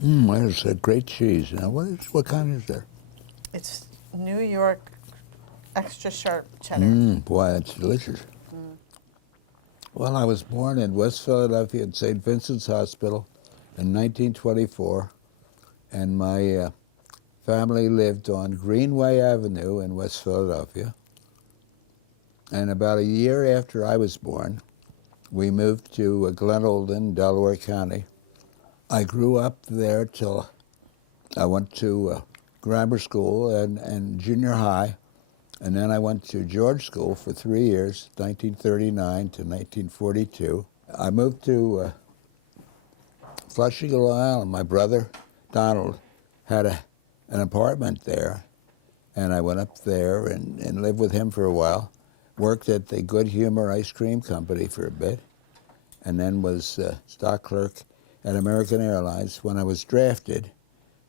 There's a great cheese. Now, what kind is there? It's New York extra sharp cheddar. Boy, that's delicious. Well, I was born in West Philadelphia at St. Vincent's Hospital in 1924, and my family lived on Greenway Avenue in West Philadelphia. And about a year after I was born, we moved to Glen Olden, Delaware County. I grew up there till I went to grammar school and junior high, and then I went to George School for 3 years, 1939 to 1942. I moved to Flushing, Long Island. My brother, Donald, had an apartment there, and I went up there and lived with him for a while, worked at the Good Humor Ice Cream Company for a bit, and then was stock clerk at American Airlines when I was drafted,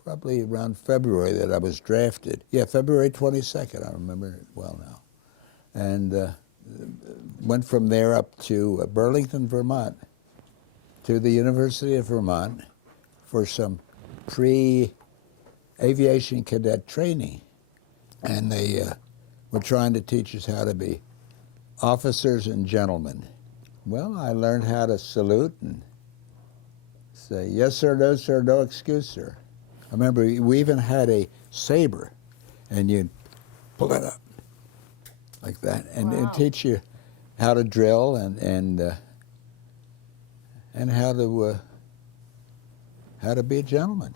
probably around February that I was drafted. Yeah, February 22nd, I remember it well now. And went from there up to Burlington, Vermont, to the University of Vermont for some pre-aviation cadet training. And they were trying to teach us how to be officers and gentlemen. Well, I learned how to salute and say, yes, sir, no excuse, sir. I remember we even had a saber, and you'd pull it up like that, and it'd teach you how to drill and how to be a gentleman,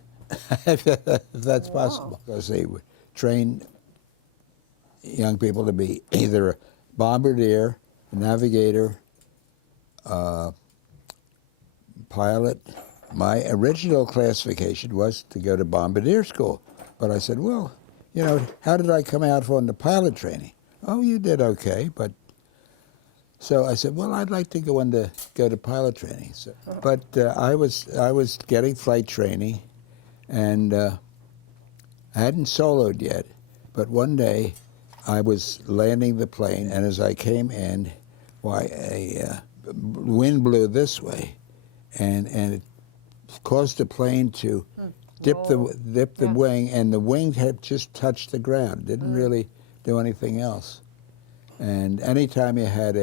if that's possible. Because they would train young people to be either a bombardier, a navigator, pilot. My original classification was to go to bombardier school, but I said, well, you know, how did I come out on the pilot training? Oh, you did okay, but so I said, well, I'd like to go to pilot training. So, but I was getting flight training, and I hadn't soloed yet. But one day, I was landing the plane, and as I came in, why a wind blew this way, and it caused the plane to dip the wing, and the wing had just touched the ground. Didn't really do anything else. And anytime you had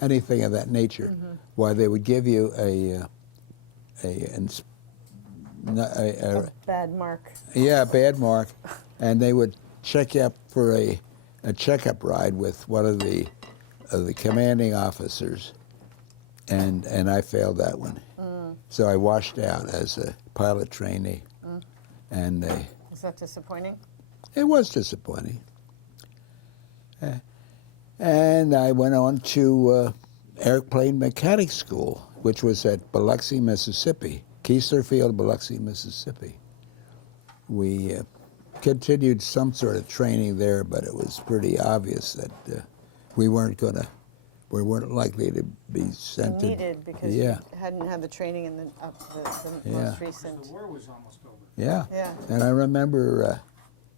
anything of that nature, why they would give you a bad mark. Yeah, bad mark, and they would check you up for a checkup ride with one of the commanding officers, and I failed that one. So I washed out as a pilot trainee, and Is that disappointing? it was disappointing. And I went on to airplane mechanic school, which was at Biloxi, Mississippi, Keesler Field, Biloxi, Mississippi. We continued some sort of training there, but it was pretty obvious that we weren't likely to be sent Needed because you hadn't had the training in the most recent. The war was almost over. Yeah. Yeah. And I remember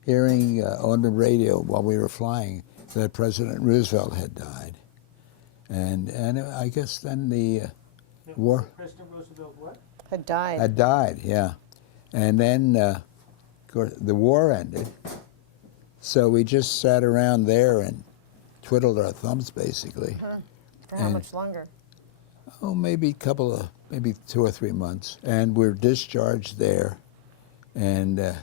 hearing on the radio while we were flying that President Roosevelt had died. And I guess then the war... President Roosevelt what? Had died. Had died, yeah. And then, of course, the war ended. So we just sat around there and twiddled our thumbs, basically. For how much longer? Oh, maybe 2 or 3 months. And we're discharged there. And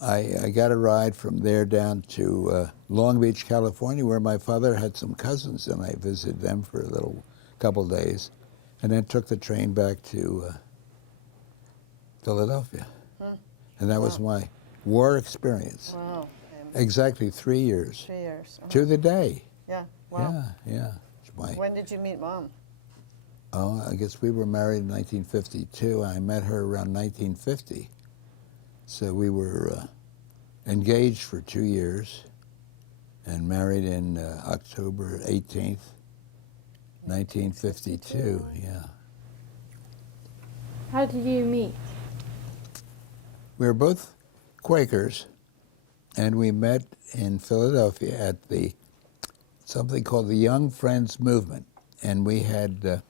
I got a ride from there down to Long Beach, California, where my father had some cousins, and I visited them for a couple days, and then took the train back to Philadelphia. And that was my war experience. Wow. Exactly 3 years. 3 years. To the day. Yeah. Wow. Yeah. When did you meet Mom? Oh, I guess we were married in 1952. I met her around 1950. So we were engaged for 2 years and married in October 18th, 1952, yeah. How did you meet? We were both Quakers, and we met in Philadelphia at something called the Young Friends Movement. And we had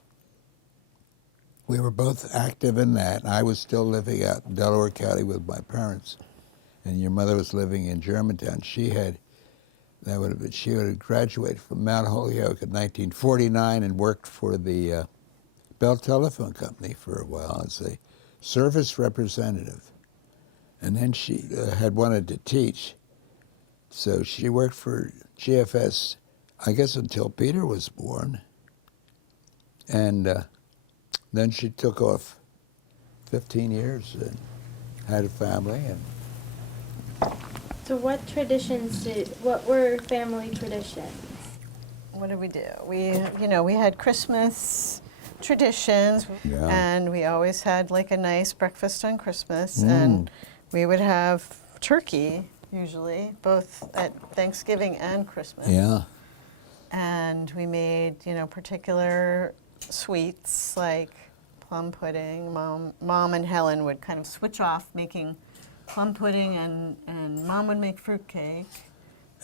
we were both active in that. I was still living out in Delaware County with my parents, and your mother was living in Germantown. She would have graduated from Mount Holyoke in 1949 and worked for the Bell Telephone Company for a while as a service representative. And then she had wanted to teach, so she worked for GFS, I guess, until Peter was born. And then she took off 15 years and had a family. And So what were family traditions? What did we do? We had Christmas traditions, Yeah. and we always had like a nice breakfast on Christmas, and we would have turkey usually, both at Thanksgiving and Christmas. yeah, And we made, particular sweets like plum pudding. Mom and Helen would kind of switch off making plum pudding, and Mom would make fruitcake.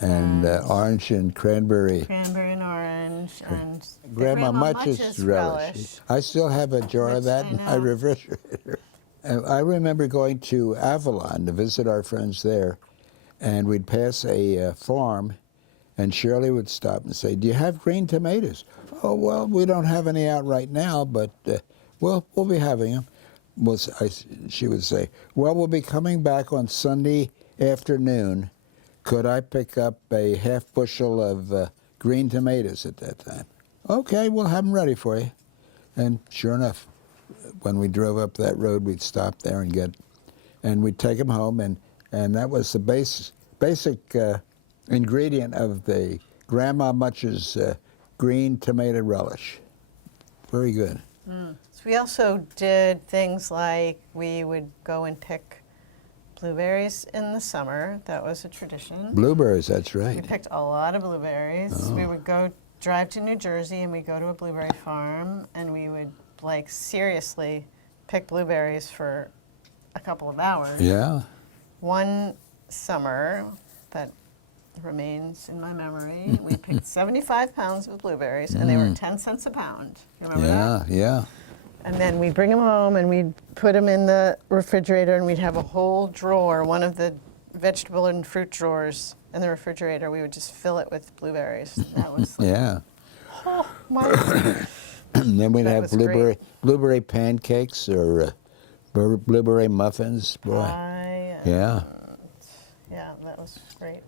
and orange and cranberry. Cranberry and orange, and the Grandma Much's relish. I still have a jar of Which that I in my know. refrigerator. And I remember going to Avalon to visit our friends there, and we'd pass a farm, and Shirley would stop and say, "Do you have green tomatoes?" "Oh, well, we don't have any out right now, but we'll be having them." She would say, "Well, we'll be coming back on Sunday afternoon. Could I pick up a half bushel of green tomatoes at that time?" "Okay, we'll have them ready for you." And sure enough, when we drove up that road, we'd stop there and we'd take them home, and that was the basic ingredient of the Grandma Much's green tomato relish. Very good. So we also did things like we would go and pick blueberries in the summer. That was a tradition. Blueberries, that's We right. picked a lot of blueberries. We would drive to New Jersey, and we'd go to a blueberry farm, and we would seriously pick blueberries for a couple of hours. Yeah. One summer that remains in my memory, we picked 75 pounds of blueberries, and they were 10 cents a pound. You remember that? Yeah. And then we'd bring them home, and we'd put them in the refrigerator, and we'd have a whole drawer, one of the vegetable and fruit drawers in the refrigerator. We would just fill it with blueberries. That was like, Yeah. oh my. And then we'd That have was great. blueberry pancakes or blueberry muffins. Boy. I, Yeah. yeah, that was great.